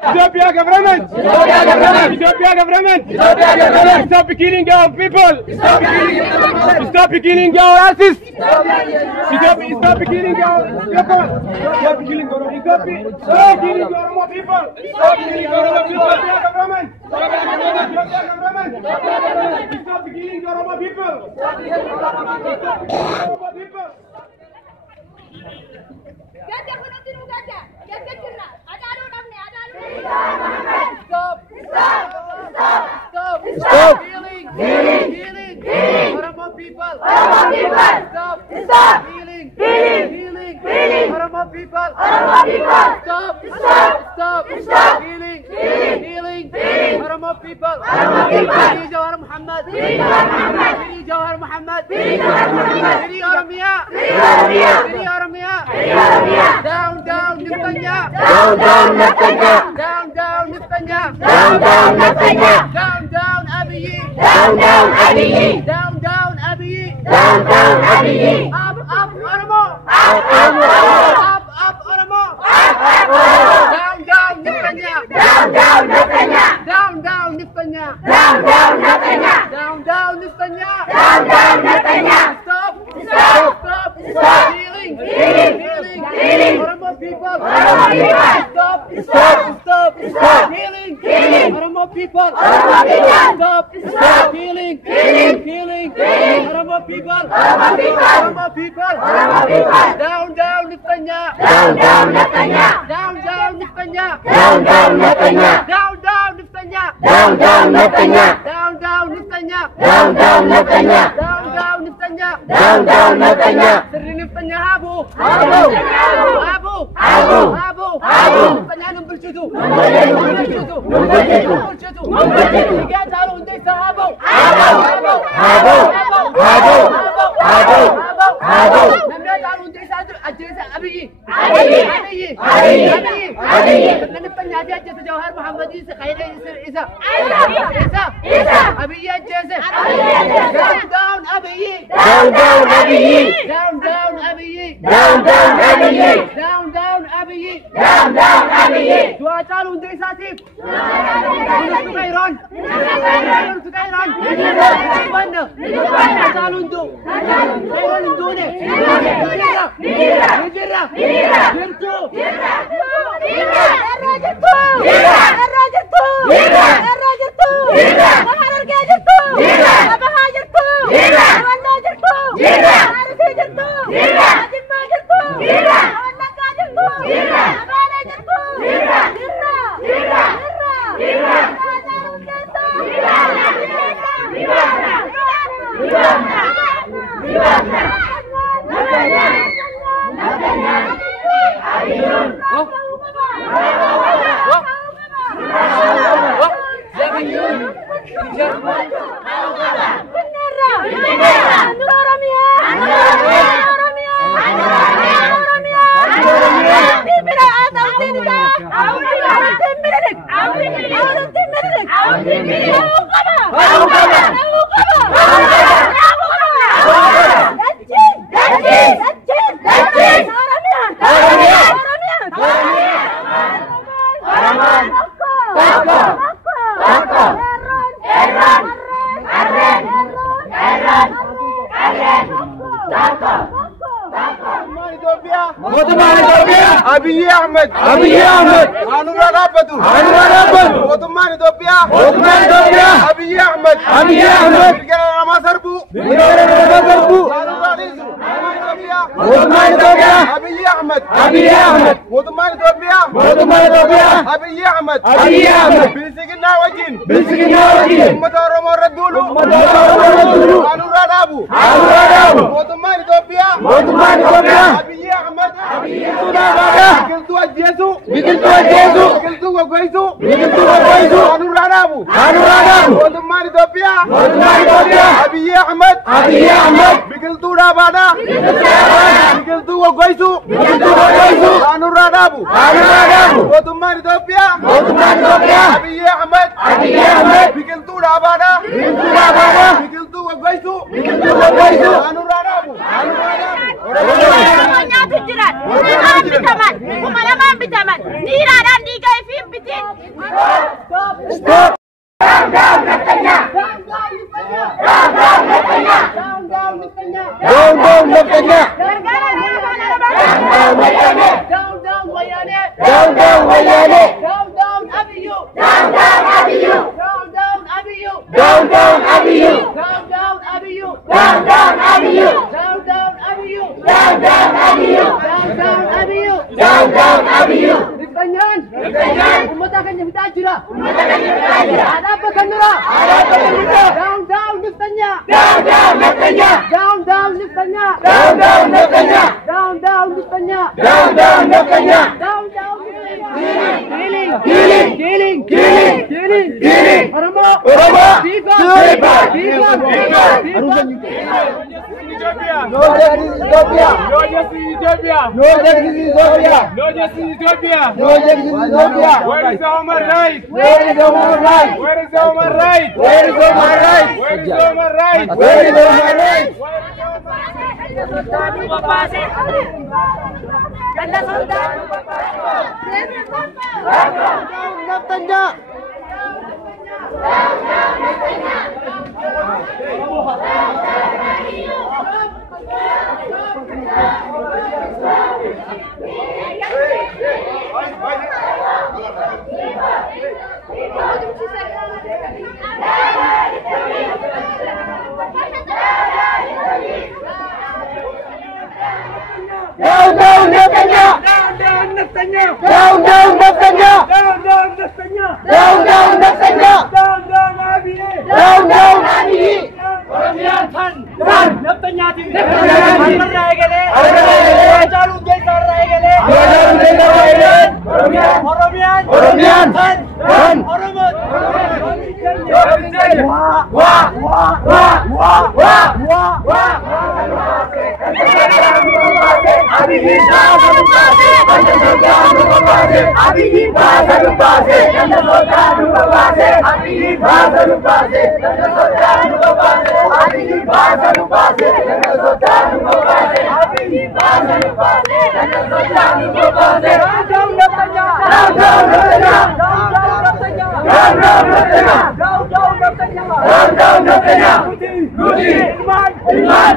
Ethiopia government! Ethiopia government! Stop killing our people! Stop killing our artists! Stop killing our people! Stop killing our people! Stop killing our people! Stop killing our people! Ethiopia government! Ethiopia government! Stop killing our people! Stop killing our people! Stop! Healing! Oromo people! Stop! Healing! Oromo people! Stop! Healing! Oromo people! Free Jawhar Mohammed! Free Jawhar Mohammed! Free Oromia! Free Oromia! Down Netanyahu! Down Netanyahu! Down Abiy! Down Abiy! Up Oromo! Up Oromo! Down Netanyahu! Down Netanyahu! Stop! Healing! Oromo people! Stop! Healing! Oromo people! Stop! Healing! Oromo people! Down Netanyahu! Down Netanyahu! Down Netanyahu! Seri Netanyahu! Abu! Netanyahu nombor 7! Tiga calon desa Abu! Nama calon desa Abiy! Netanyahu aja Jawhar Mohammed Isa Khairi Isa Abiy aja Down Abiy! Dua calon desa Sif! Untuk Iran! Mana? Calon tu! Iran itu ni! Hijrah! Abiy Ahmed! Anurana Badu! Ottoman Ethiopia! Abiy Ahmed! Birgana Ramasarbu! Ottoman Ethiopia! Abiy Ahmed! Ottoman Ethiopia! Abiy Ahmed! Bilsigina Wajin! Ummata Oromo Radulu! Anurana Abu! Ottoman Ethiopia! Abiy Ahmed! Biqiltuu ajjeesu! Biqiltuu gogoysu! Anurana Abu! Ottoman Ethiopia! Abiy Ahmed! Biqiltuu dhaabaadha! Biqiltuu gogoysu! Anurana Abu! Ottoman Ethiopia! Abiy Ahmed! Biqiltuu dhaabaadha! Biqiltuu gogoysu! Anurana Abu! Oromiyyaatu jiran, bitaman, kumalamaan bitaman, dhiiraadhaan dhiiga ifiin bitiin, Stop. Down, down, Neftanya. Down, down, Neftanya. Down, down, Neftanya. Down, down, Neftanya. Down, down, Neftanya. Down, down, Wayane. Down, down, Wayane. Down, down, Wayane. Down, down, Abiyu. Down, down, Abiyu. Down, down, Abiyu. Down, down, Abiyu. Down, down, Abiyu. Down, down, Abiyu. Down, down, Abiyu. Down, down, Abiyu. Down, down, Abiyu. Down, down, Abiyu. Neftanyaan. Ummata keenya fitaa jira. Aadaa Aadaa bakka jira. Down, down, Neftanya. Down, down, Neftanya. Down, down, Neftanya. Down, down, Neftanya. Down, down, Neftanya. Down, down, Neftanya. Down, down, Killing. Killing. Killing. Killing. Killing. Killing. Oromo. Oromo. Viva. Viva. Viva. Viva. No justice in Ethiopia. No justice in Ethiopia. No justice in Ethiopia. No justice in Ethiopia. No justice in Ethiopia. Where is the human right? Where is the human right? Where is the human right? Where is the human right? Where is the human right? Where is the human right? Neftanya. Down, down, Neftanya. Down, down, Neftanya. Down, down, Neftanya. Down, down, Neftanya. Down, down, Neftanya. Down, down, Abiy. Down, down, Abiy. Oromiyaan fan. Neftanyaatiin. Neftanyaatiin. Har'a eegalee. Har'a eegalee. Haacaaluu Hundeessaa har'a eegalee. Haacaaluu Hundeessaa har'a eegalee. Oromiyaan. Oromiyaan. Fan. Fan. Oromoon. Waa, waa, waa, waa, waa, waa, waa. Abiy baasa dubbate. Anda sodaa dubbate. Abiy baasa dubbate. Anda sodaa dubbate. Abiy baasa dubbate. Anda sodaa dubbate. Abiy baasa dubbate. Anda sodaa dubbate. Abiy baasa dubbate. Anda sodaa dubbate. Down, Neftanya. Down, down, Neftanya. Down, down, Neftanya. Down, down, Neftanya. Down, down, Neftanya. Down, down, Neftanya. Nuti. Ilmaan.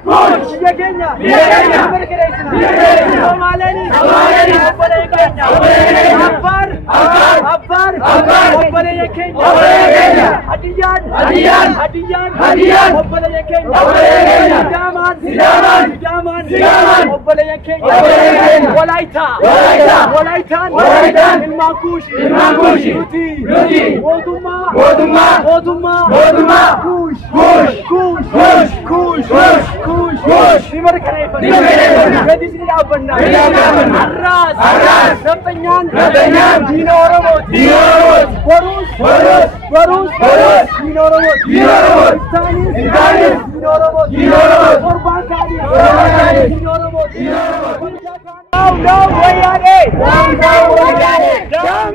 Push. Biyya keenya. Biyya keenya. Biyya keenya. Somaaleenis. Somaaleenis. Obboleeyyan keenya. Obboleeyyan keenya. Affaar. Affaar. Affaar. Affaar. Obboleeyyan keenya. Obboleeyyan keenya. Hadiyyaan. Hadiyyaan. Hadiyyaan. Hadiyyaan. Obboleeyyan keenya. Obboleeyyan keenya. Sidaamaan. Sidaamaan. Sidaamaan. Sidaamaan. Obboleeyyan keenya. Obboleeyyan keenya. Walaayitaa. Walaayitaa. Walaayitaan. Walaayitaan. Ilmaan Kuush. Ilmaan Kuush. Nuti. Nuti. Mootummaa. Mootummaa. Mootummaa. Mootummaa. Kuush. Kuush. Kuush. Kuush. Kuush. Kuush. Kuush. Kuush. Ni mirkaneeffanna. Ni mirkaneeffanna. Gadi isin dhaabbanna. Gadi dhaabbanna. Har'aas. Har'aas. Neftanyaan. Neftanyaan. Diina Oromooti. Diina Oromooti. Boruus. Boruus. Boruus. Boruus. Diina Oromooti. Diina Oromooti. Iftaanis. Iftaanis. Diina Oromooti. Diina Oromooti. Torbaan kaanii. Torbaan kaanii. Diina Oromooti. Diina Oromooti. Down, down, Wayyaanee. Down, down, Wayyaanee. Down,